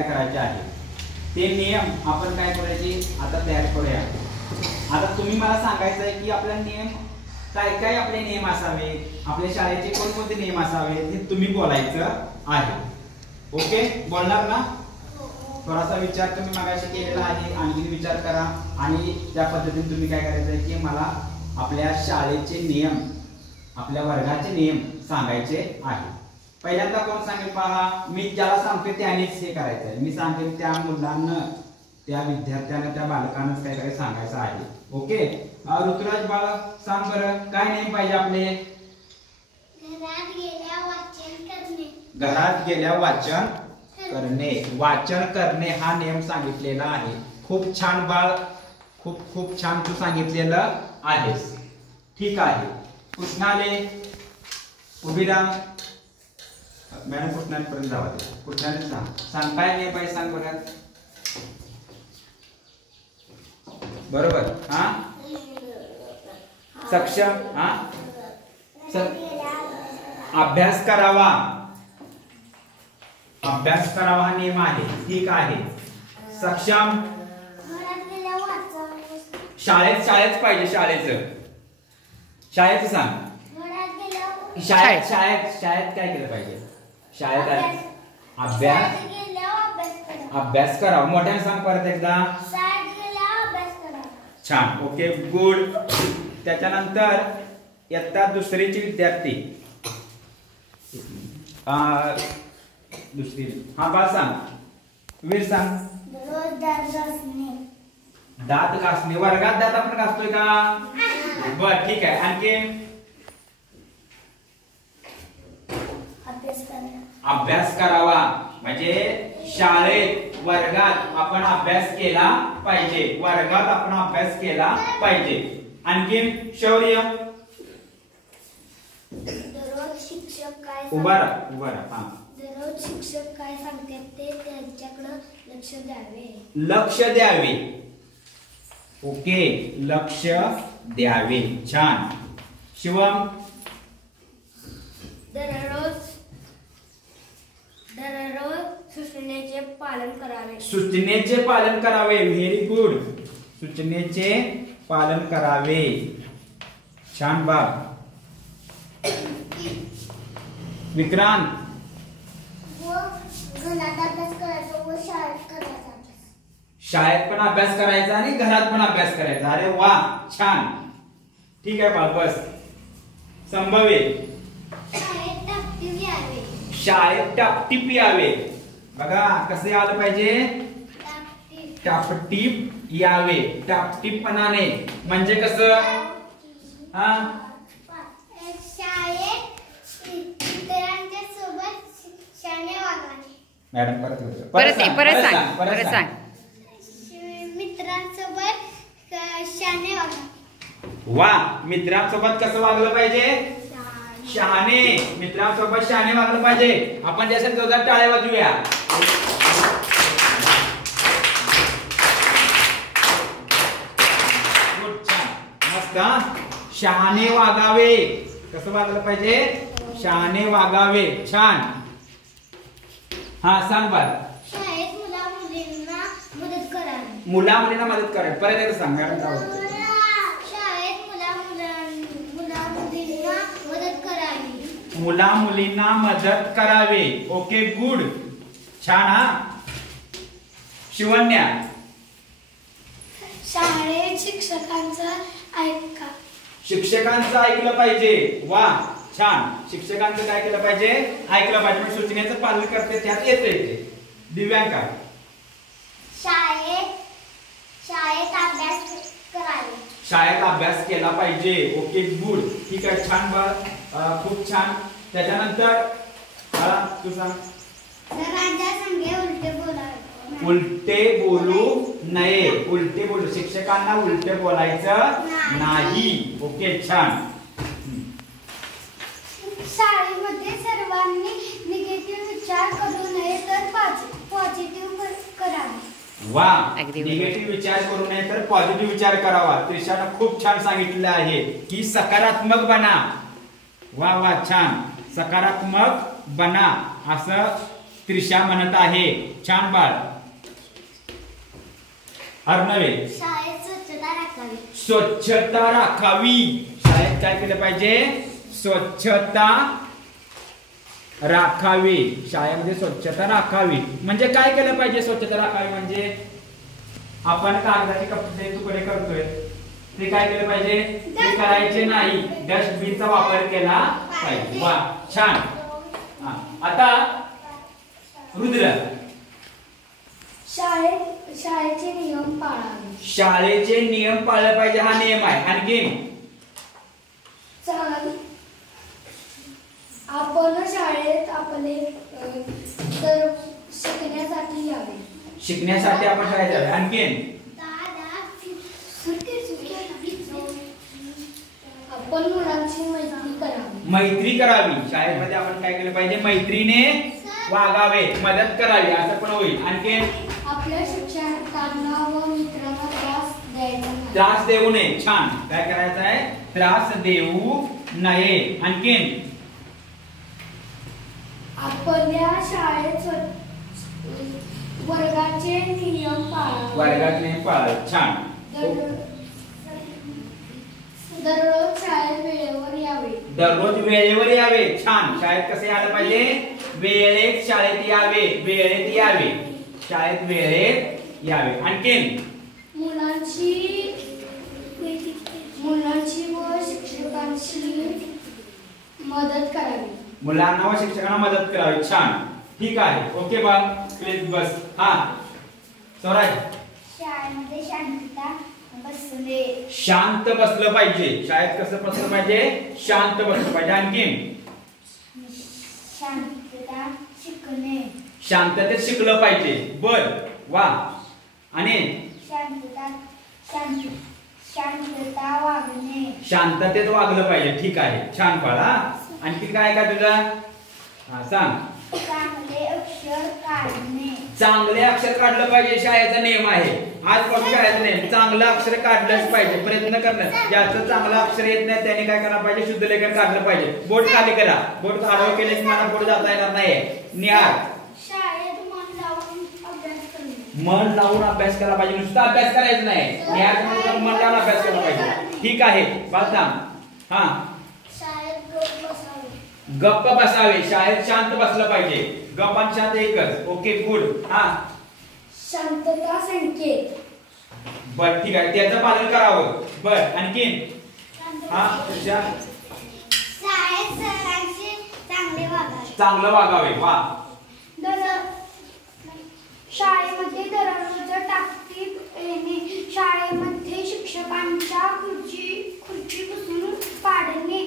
काय करायचे आहे ते नियम आपण काय करायचे आता तयार करूया। आता तुम्ही मला सांगायचं आहे की आपला नियम काय काय आपले नियम असावे, आपल्या शाळेचे कोणकोणते नियम असावेत हे तुम्ही बोलायचं आहे। ओके, बोलणार ना? थोडासा विचार तुम्ही मागाशी केलेला आहे, आणखी विचार करा आणि त्या पद्धतीने तुम्ही काय करायचं आहे की मला आपल्या शाळेचे नियम, आपल्या वर्गाचे नियम सांगायचे आहे। पहिल्यांदा कोण सांगेल पहा, मी ज्याला सांगते त्यानेच हे करायचं आहे। मी सांगेल त्या मुलांना, त्या विद्यार्थ्यांना, त्या बालकांनाच काय काय सांगायचं आहे। ओके, ऋतुराज बाळ सांग बरं, काय नियम पाहिजे आपले? घरात गेल्या वाचन करणे। घरात गेल्या वाचन करणे, वाचन करणे हा नियम सांगितलेला आहे। खूप छान बाळ, खूप खूप छान तू सांगितलेलं आहेस। ठीक आहे, कृष्णाले उभी राहा। मॅडम कृष्णापर्यंत जावा, कृष्णाने सांग, सांग काय नियम पाहिजे सांग बघा। बरोबर, हा सक्षम, हा अभ्यास करावा, अभ्यास करावा हा नियम आहे। ठीक आहे, सक्षम शाळेत, शाळेत पाहिजे, शाळेचं सांग। शाळेत शाळेत शाळेत काय केलं पाहिजे? शाळेत अभ्यास करावा। मोठ्याने सांग परत एकदा। छान, ओके, गुड। त्याच्यानंतर इयत्ता दुसरीचे विद्यार्थी, दुसरी, हा बाळ सांग, वीर सांग। दात घासणे, वर्गात दात आपण घासतोय का? बर, ठीक आहे, आणखी अभ्यास करावा, म्हणजे शाळेत वर्गात आपण अभ्यास केला पाहिजे, वर्गात आपण अभ्यास केला पाहिजे। आणखी शौर्य, दररोज शिक्षक काय उभा राहा, हा, दररोज शिक्षक काय सांगतात ते त्यांच्याकडे लक्ष द्यावे, लक्ष द्यावे। ओके, लक्ष द्यावे, छान। शिवम, दररोज सूचनेचे पालन करावे, सूचनेचे पालन करावे, व्हेरी गुड, सूचनेचे पालन करावे, छान बाळ। विक्रांत, घरात अभ्यास करायचा व शाळेत करायचा अभ्यास, शाळेत पण अभ्यास करायचा आणि घरात पण अभ्यास करायचा। अरे वा, छान, ठीक आहे बाळ, बस। संभवे, शाळेत टापटीप यावे, शाळेत टापटीप यावे, बघा कसे आलं पाहिजे? टापटीप यावे, टापटीपणाने, म्हणजे कसं? हा, शाळेत इतरांच्या सोबत शाने वागावे। मॅडम परत सांग। मित्रांसोबत शाने वागावे। वा, मित्रांसोबत कसं वागलं पाहिजे? शहाणे, मित्रांसोबत शहाणे वागलं पाहिजे। आपण त्यासाठी जोरदार टाळ्या वाजवूया। मस्त, शहाणे वागावे, कसं वागलं पाहिजे? शहाणे वागावे, छान। हा सांग बाळ। शाळेत मुला मुलींना मदत करावी, मुला मुलींना मदत करावी, परत एकदा सांग मॅडम। शाळेत मुला मुलींना मदत करावी, मुला मुलींना मदत करावे। ओके, गुड, छान। हा, शिवन्या, शाळेत शिक्षकांचं ऐकलं पाहिजे। वा, छान, शिक्षकांचं काय केलं पाहिजे? ऐकलं पाहिजे, म्हणजे सूचनेचं पालन करते त्यात येते ते। दिव्यांका, शाळेत अभ्यास करावे, शाळेत अभ्यास केला पाहिजे। ओके, गुड, ठीक आहे, छान बाळ, खूप छान। त्याच्यानंतर तू सांग। सरांच्या संगे उलटे बोलावे, उलटे बोलू नये, उलटे बोलू, शिक्षकांना उलटे बोलायचं नाही। ओके, छान। शाळेमध्ये सर्वांनी निगेटिव्ह विचार करू नये तर पॉझिटिव्ह करावे। वा, निगेटिव्ह विचार करू नये तर पॉझिटिव्ह विचार करावा। त्रिशानं खूप छान सांगितलेलं आहे की सकारात्मक बना। वा वा, छान, सकारात्मक बना असं त्रिशा म्हणत आहे. छान बाळ. अर्णवे. शाळेत स्वच्छता राखावी. स्वच्छता राखावी. शाळेत काय केलं पाहिजे? स्वच्छता राखावी. शाळेमध्ये स्वच्छता राखावी म्हणजे काय केलं पाहिजे? स्वच्छता राखावी म्हणजे आपण कागदाचे कपडे तुकडे करतोय ते काय केलं पाहिजे? ते करायचे नाही. डस्टबिनचा वापर केला पाहिजे. वा छान. आता रुद्र. शाळेचे नियम पाळावे. शाळेचे नियम पाळले पाहिजे हा नियम आहे. आणखी आपण शाळेत आपले तर शिकण्यासाठी यावे. शिकण्यासाठी आपण शाळेत जावे. आणखी आपण मुलांची मैत्री करावी. मैत्री करावी. शाळेमध्ये आपण काय केलं पाहिजे? मैत्रीने वागावे, मदत करावी असं पण होईल. आणखी आपल्या शिक्षकांना व मित्रांना त्रास द्यायचा नाही. त्रास देऊ नये. छान. काय करायचं आहे? त्रास देऊ नये. आणखीन आपल्या शाळेत वर्गाचे नियम पाळावे. वर्गात नियम पाळावे. छान. दररोज शाळेत वेळेवर यावे. दररोज वेळेवर यावे. छान. शाळेत कसे आलं पाहिजे? वेळेत शाळेत यावे. वेळेत यावे. शाळेत वेळेत यावे. आणखीन मुलांची व शिक्षकांची मदत करावी. मुलांना व शिक्षकांना मदत करावी. छान. ठीक आहे. ओके बा. प्लीज बस. हा स्वराज. शाळेमध्ये शांतता बसले. शांत बसलं पाहिजे. शाळेत कसं बसलं पाहिजे? शांत बसलं पाहिजे. आणखीन शांतता शिकणे. शांततेत शिकलं पाहिजे. बर. वा. आणि शांतता वागणे. शांततेत वागलं पाहिजे. ठीक आहे. छान बाळा. आणखी काय का तुझा? हा सांग. चांगले अक्षर काढणे. चांगले अक्षर काढलं पाहिजे. शाळेचा नियम आहे. आजपासून शाळेचा नियम. चांगलं अक्षर काढलंच पाहिजे. प्रयत्न करणं. ज्याचं चांगलं अक्षर येत नाही त्याने काय करायला पाहिजे? शुद्ध लेखन काढलं पाहिजे. बोट खाली करा. बोट आडवं केले की मला पुढे जाता येणार नाही. निहार. शाळेत मन लावून अभ्यास करणे. मन लावून अभ्यास करायला पाहिजे. नुसता अभ्यास करायचा नाही. निहार मन लावून अभ्यास करायला पाहिजे. ठीक आहे. बालताम. हा. गप्प बसावे. शाळेत शांत बसलं पाहिजे. गप्प आणि शांत एकच. Okay good. हा. शांतता संकेत. बर ठीक आहे. त्याचं पालन करावं. बर. आणखीन हा. शाळेत सरांशी चांगले वागावे. चांगलं वागावे. वा. शाळेमध्ये दररोज टाकटीप येणे. शाळेमध्ये शिक्षकांच्या खुर्ची पुसून काढणे.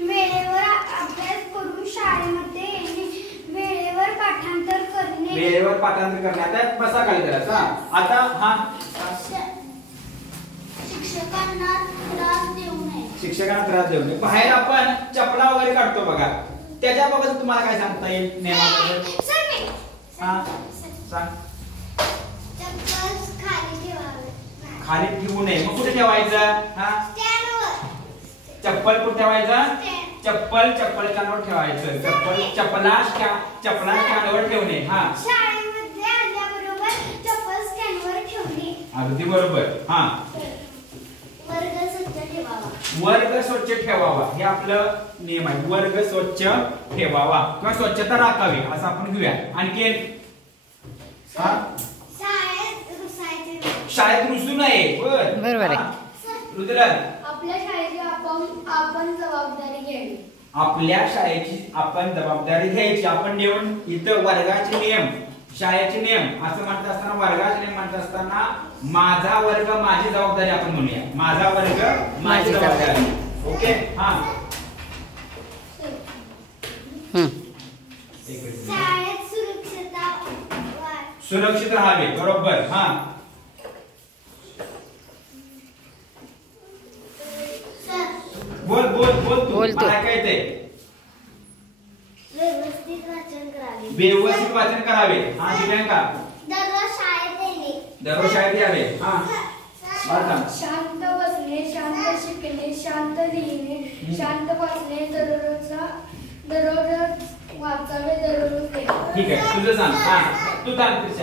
वेळेवर अभ्यास करून शाळेमध्ये येणे. वेळेवर पाठांतर करणे. वेळेवर पाठांतर करणे. आता बसा खाली करायचा. आता हा. शिक्षकांना त्रास देऊ नये. शिक्षकांना त्रास देऊ नये. बाहेर आपण चपला वगैरे काढतो बघा. त्याच्याबाबत तुम्हाला काय सांगता येईल नियमाबद्दल? हा सांग. चप्पल खाली ठेवावे. खाली ठेवू नये. मग कुठे ठेवायचं? हा. चप्पल कुठे ठेवायचं? चप्पल स्टँडवर ठेवायचं. चपला स्टँडवर ठेवणे. हा. शाळेमध्ये आल्याबरोबर चप्पल स्टँडवर ठेवणे. अगदी बरोबर. हा. वर्ग स्वच्छ ठेवावा. वर्ग स्वच्छ ठेवावा. हे आपलं नियम आहे. वर्ग स्वच्छ ठेवावा किंवा स्वच्छता राखावी असं आपण घेऊया. आणखी हा. शाळेत रुसू नये. बरोबर आहे. रुद्र. आपल्या शाळेची आपण जबाबदारी घ्यावी. आपल्या शाळेची आपण जबाबदारी घ्यायची. आपण नेऊन इथं वर्गाचे नियम शाळेचे नियम असं म्हणत असताना वर्गाचे नियम म्हणत असताना माझा वर्ग माझी जबाबदारी आपण म्हणूया. माझा वर्ग माझी जबाबदारी. ओके. हा. शाळेत सुरक्षित राहावे. बरोबर. हा. बोल बोल बोल तू. मला काय येते? व्यवस्थित वाचन करावे. व्यवस्थित वाचन करावे. हा. दिव्यांका. दररोज शाळेत येणे. दररोज शाळेत यावे. हा. शांत बसणे. शांत शिकणे. शांत लिहिणे. शांत वाचणे. दररोज वाचावे दररोज एक. ठीक आहे तुझं सांग. हा तू थांब कृष्णा.